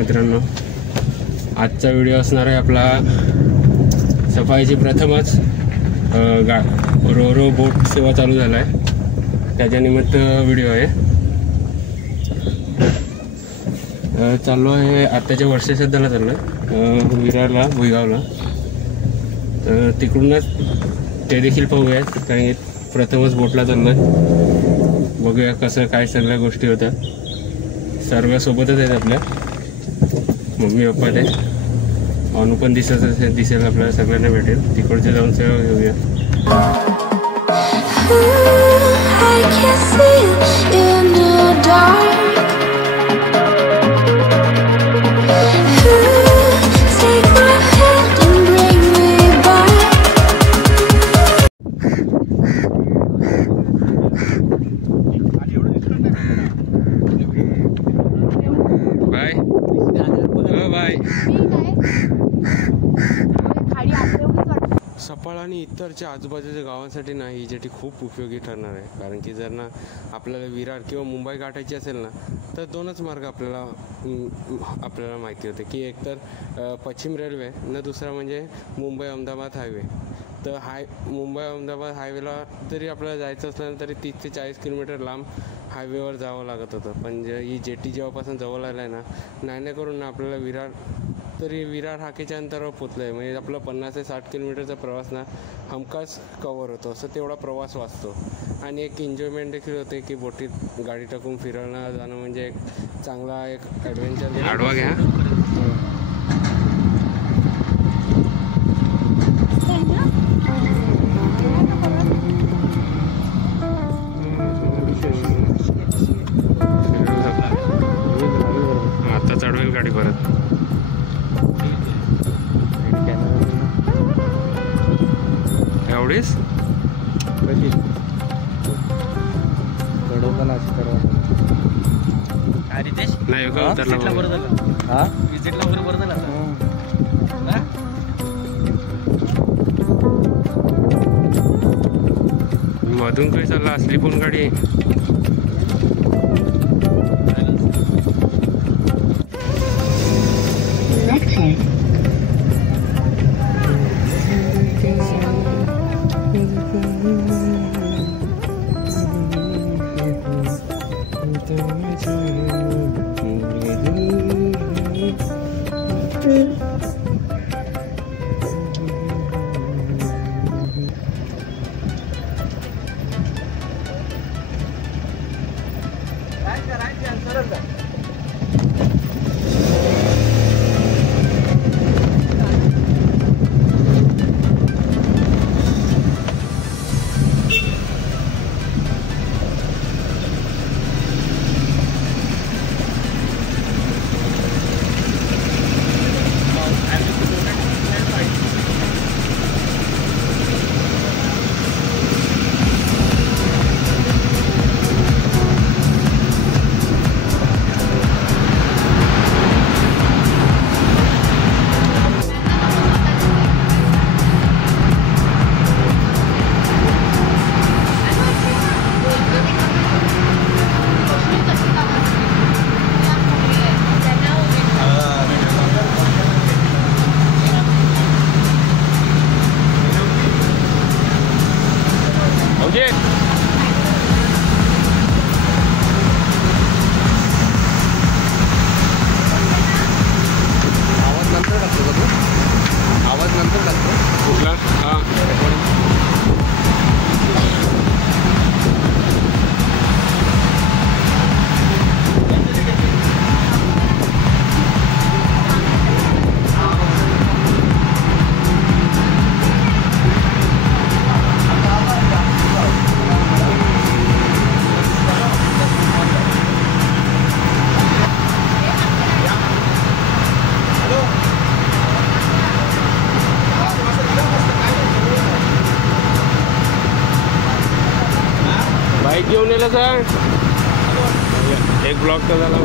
मित्रांनो, आजचा व्हिडिओ असणार आहे आपला सफाईची प्रथमच रो बोट सेवा चालू झाला आहे त्याच्या निमित्त व्हिडिओ आहे। चाललो आहे आत्ताच्या वर्षश्राद्धाला चाललो आहे विरारला भुईगावला, तर तिकडूनच ते देखील पाहूयात कारण की प्रथमच बोटला चाललो आहे। बघूया कसं काय सगळ्या गोष्टी होत्या, सर्व सोबतच आहेत आपल्या, मम्मी पप्पा ते अनु पण दिसेल आपल्याला, सगळ्यांना भेटेल। तिकडचे जाऊन सेवा घेऊया। सफाळ आणि इतरच्या आजूबाजूच्या गावांसाठी ना ही जेटी खूप उपयोगी ठरणार आहे, कारण की जर ना आपल्याला विरार किंवा मुंबई गाठायची असेल ना तर दोनच मार्ग आपल्याला माहिती होते की एक तर पश्चिम रेल्वे न दुसरा म्हणजे मुंबई अहमदाबाद हायवे। तर मुंबई अहमदाबाद हायवेला जरी आपल्याला जायचं असलं तरी 30 ते 40 किलोमीटर लांब हायवेवर जावं लागत होतं, पण ही जेटी जेव्हापासून जवळ आलं आहे ना, नाही करून ना आपल्याला विरार हाकेच्या अंतरावर पोचलं आहे, म्हणजे आपला 50 ते 60 किलोमीटरचा प्रवास ना हमखास कवर होतो, असं तेवढा प्रवास वाचतो आणि एक एन्जॉयमेंट देखील होते की बोटीत गाडी टाकून फिरणं जाणं म्हणजे एक चांगला एक ॲडव्हेंचर। आडवा घ्या। आता चढवेल गाडी परत। एवढीच नाही का उतरला मधून काही चालला असली पण गाडी घेऊन येलं सांग एक ब्लॉक तर झाला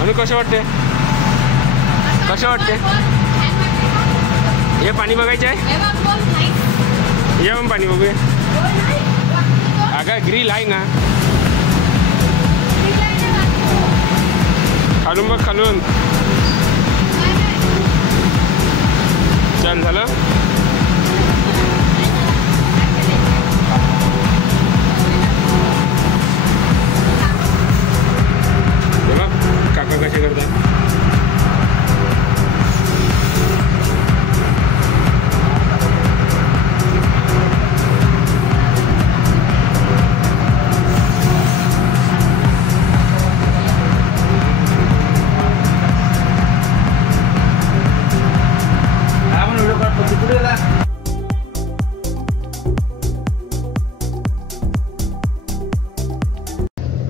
आणि कसं वाटते हे पाणी बघायचं आहे या मग पाणी बघूया अगं ग्रिल आहे ना खालून बघ खालून. चल झालं. बघा काका कसे करतात.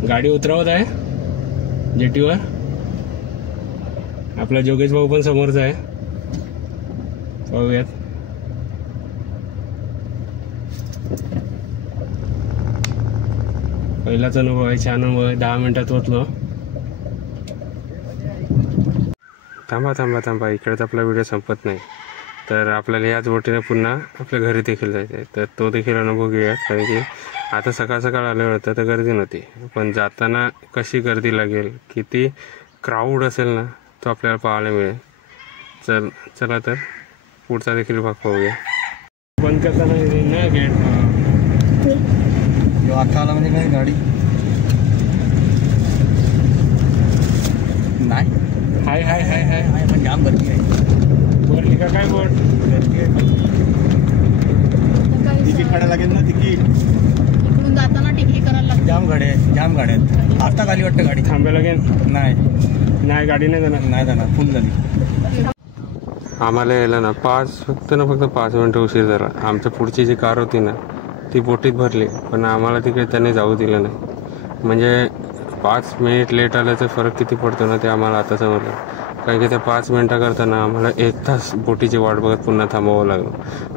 गाडी उतरवत आहे जेटीवर. आपला जोगेश भाऊ पण समोरचा आहे. पाहूयात. पहिलाच अनुभव आहे. छान अनुभव आहे. 10 मिनिटात पोहोचलो. थांबा थांबा थांबा. इकडेच आपला व्हिडिओ संपत नाही. तर आपल्याला याच बोटीने पुन्हा आपल्या घरी देखील जायचं आहे. तर तो देखील अनुभव घेऊयात. कारण की आता सकाळ सकाळ आल्यावर होतं तर गर्दी नव्हती. पण जाताना कशी गर्दी लागेल, किती क्राऊड असेल ना, तो आपल्याला पाहायला मिळेल. चला तर पुढचा देखील भाग पाहूया. बंद करताना ना गेट आला म्हणजे काय गाडी नाही. हाय हाय हाय हाय हाय पण जाम गर्दी आहे. वरली का काय बोट गर्दी आहे. तिकीट काढायला लागेल ना. तिकीट इकडून जाताना टिकली करायला लागते. जाम गाड्या आहेत. आता खाली वाटतं गाडी. थांबायला लागेल. नाही गाडी नाही जाणार फुल झाली. आम्हाला यायला ना फक्त 5 मिनटं उशीर झाला. आमच्या पुढची जी कार होती ना ती बोटीत भरली. पण आम्हाला तिकडे त्यांनी जाऊ दिलं नाही. म्हणजे 5 मिनिट लेट आल्याचा फरक किती पडतो ना ते आम्हाला आता समजलं. कारण की त्या 5 मिनिटाकरता ना आम्हाला 1 तास बोटीची वाट बघत पुन्हा थांबावं लागलं.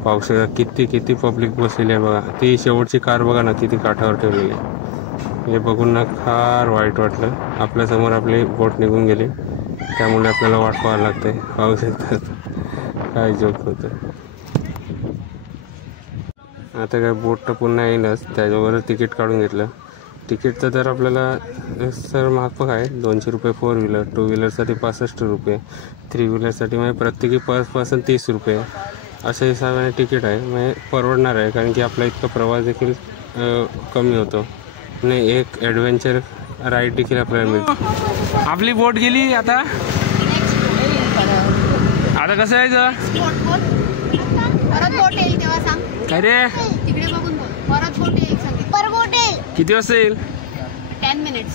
पावसाळ्यात किती पब्लिक बसलेली आहे बघा. ती शेवटची कार बघा ना किती काठावर ठेवलेली आहे. हे बघून ना फार वाईट वाटलं. आपल्यासमोर आपली बोट निघून गेली. त्यामुळे आपल्याला वाट पाहायला लागते. पाहू शकतात काय जोक होतं. आता काय बोट तर पुन्हा येईलच. त्याच्यावर तिकीट काढून घेतलं. तिकीटचं दर आपल्याला सर महाग पण आहे. 200 रुपये 4 व्हीलर. 2 व्हीलरसाठी 65 रुपये. 3 व्हीलरसाठी म्हणजे प्रत्येकी पर पर्सन 30 रुपये अशा हिशोबाने तिकीट आहे. म्हणजे परवडणार आहे. कारण की आपला इतका प्रवास देखील कमी होतो आणि एक ॲडव्हेंचर राईड देखील आपल्याला मिळते. आपली बोट गेली. आता कसं यायचं. परत बोट येईल तेव्हा सांग. काय रे तिकडे बघून बोल. परत बोट येईल सांग. पर बोट येईल. किती वाजता येईल. 10 मिनिट्स.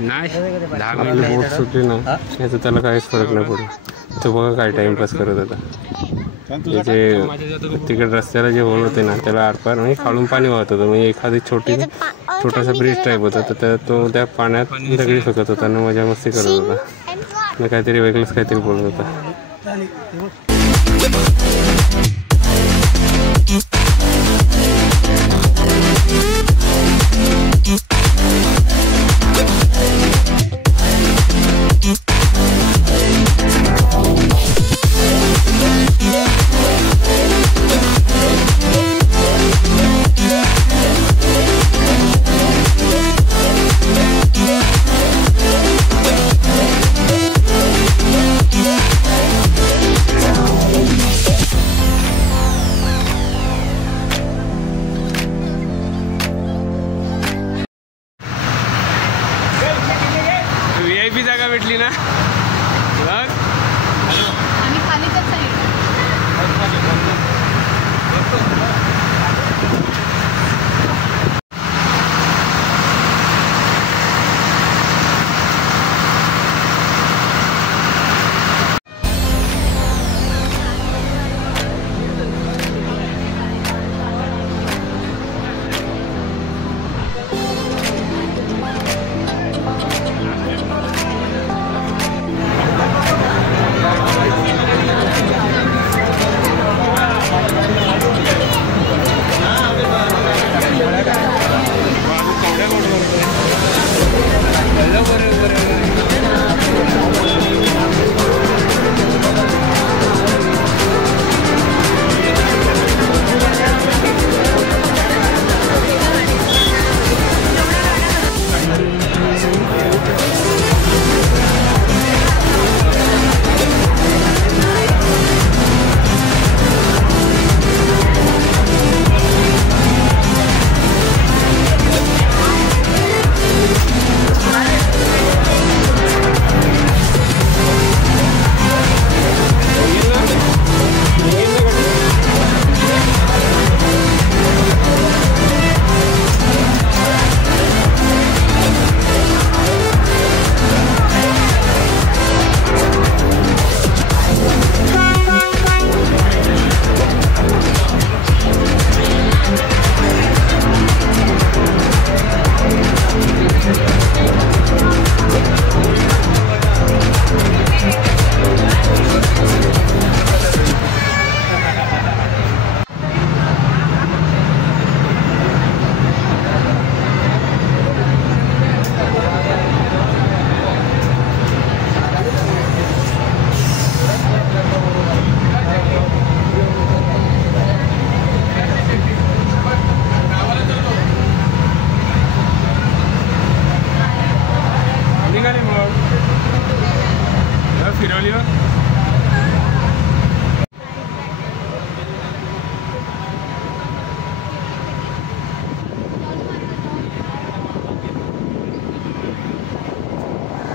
नाही 10 मिनिट बोट सुटली ना याचा त्याला काहीच फरक नाही पडत. तो बघा काय टाइमपास करत होता. त्याचे तिकडे रस्त्याला जे होल होते ना त्याला आरपार म्हणजे खालून पाणी वाहत होतं. म्हणजे एखादी छोटासा ब्रिज टाईप होता. तर तो त्या पाण्यात दगडी फेकत होता आणि मजा मस्ती करत होता. काहीतरी वेगळंच काहीतरी बोलत होता.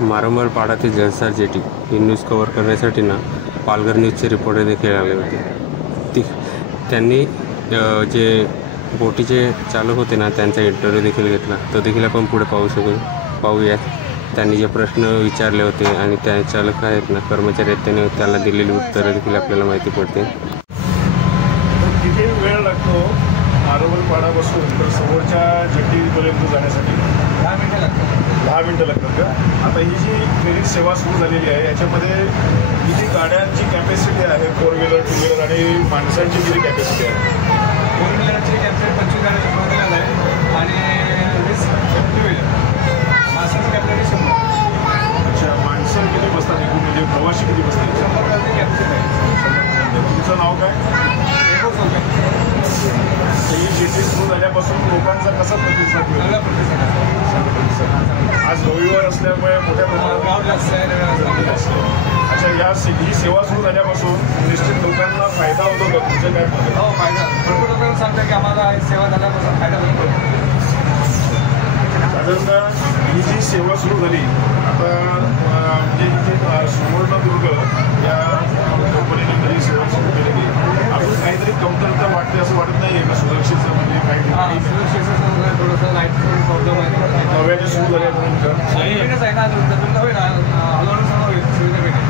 मारंबलपाडा ते जलसार जेटी ही न्यूज कव्हर करण्यासाठी ना पालघर न्यूजचे रिपोर्टर देखील आले होते. त्यांनी जे बोटीचे चालक होते ना त्यांचा इंटरव्ह्यू देखील घेतला. तो देखील आपण पुढे पाहूयात. त्यांनी जे प्रश्न विचारले होते आणि त्या चालक आहेत ना कर्मचारी आहेत त्यांनी त्याला दिलेली उत्तरं देखील आपल्याला माहिती पडते. किती वेळ लागतो मारंबलपाडापासून तर समोरच्या जेटीपर्यंत जाण्यासाठी? 10 मिनटं लागतात का? आता ही जी फेरी सेवा सुरू झालेली आहे याच्यामध्ये किती गाड्यांची कॅपॅसिटी आहे? 4 व्हीलर 2 व्हीलर आणि माणसांची किती कॅपॅसिटी आहे? 4 व्हीलरची कॅपॅसिटी 25 गाड्यांची 4 व्हीलर आहे आणि 20 2 व्हीलर. माणसांची कॅपॅसिटी 100. अच्छा, माणसं किती बसतात एकूण म्हणजे प्रवासी किती बसतात? 100 गाड्यांची कॅपॅसिटी आहे. तुमचं नाव काय? ही जेटी सुरू झाल्यापासून लोकांचा कसा प्रतिसाद मिळाला? आज रविवार असल्यामुळे मोठ्या प्रमाणात. अच्छा, ही सेवा सुरू झाल्यापासून निश्चित लोकांना फायदा होतो का? तुमचं काय मत आहे? हो, फायदा भरपूर लोकांना सांगतात की आम्हाला सेवा झाल्यापासून फायदा भरपूर. साधारणतः ही जी सेवा सुरू झाली आता म्हणजे इथे सुवर्णदुर्ग या कंपनीने ही सेवा सुरू केलेली अजून काहीतरी कमतरता वाटते असं वाटत नाही का? सुरक्षेचं म्हणजे काही सुरक्षेचं थोडंसं लाईट प्रॉब्लेम आहे. नव्याने सुरू झाल्यानंतर आहे ना हळूहळू सर्व होईल सुविधा भेटेल.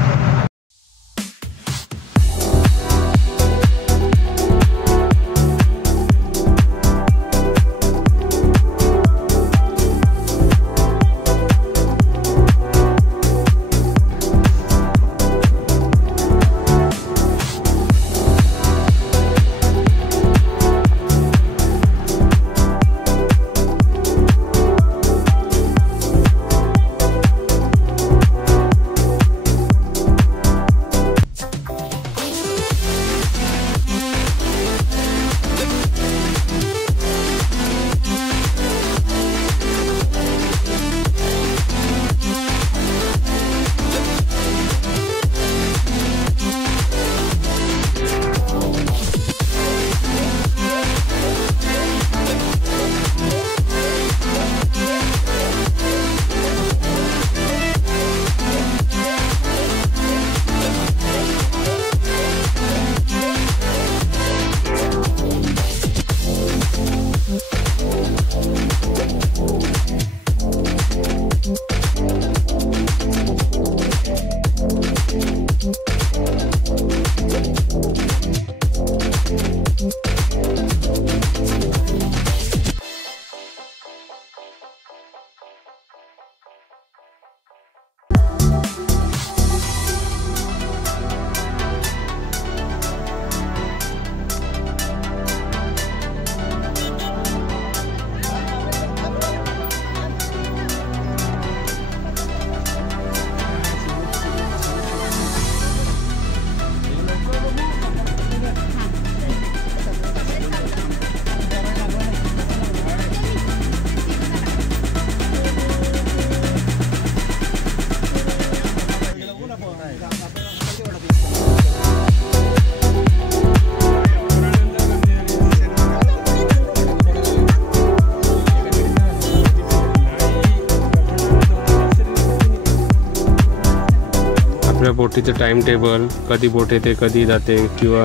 आपल्या बोटीचं टाईम टेबल, कधी बोट येते कधी जाते किंवा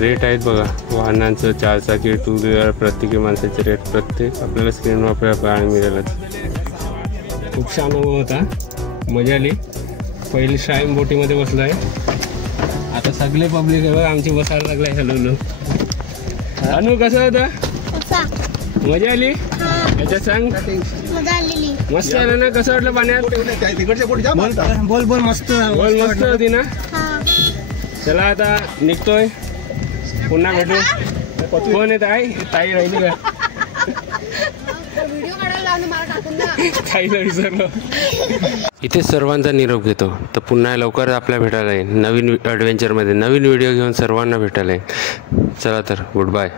रेट आहेत बघा वाहनांचं, 4 चाकी 2 व्हीलर प्रत्येकी माणसाचे रेट प्रत्येक आपल्याला स्क्रीनवर आपल्याला पाहायला मिळेलच. खूप छान अनुभव होता, मजा आली. पहिली टाईम बोटीमध्ये बसलो आहे. आता सगळे पब्लिक आहे आमची बसायला लागलाय. हॅलो अनु, कसं होता? मजा आली? याच्यात सांग. मस्त आलं ना? कसं वाटलं पाण्यात? बोल मस्त होती ना? चला आता निघतोय, पुन्हा भेटू. कोण येत आहे? ताई राहिली का? ताईला विसरलो. इथे सर्वांचा निरोप घेतो. तर पुन्हा लवकर आपल्या भेटायला येईल नवीन ॲडव्हेंचरमध्ये, नवीन व्हिडिओ घेऊन सर्वांना भेटायला येईल. चला तर गुड बाय.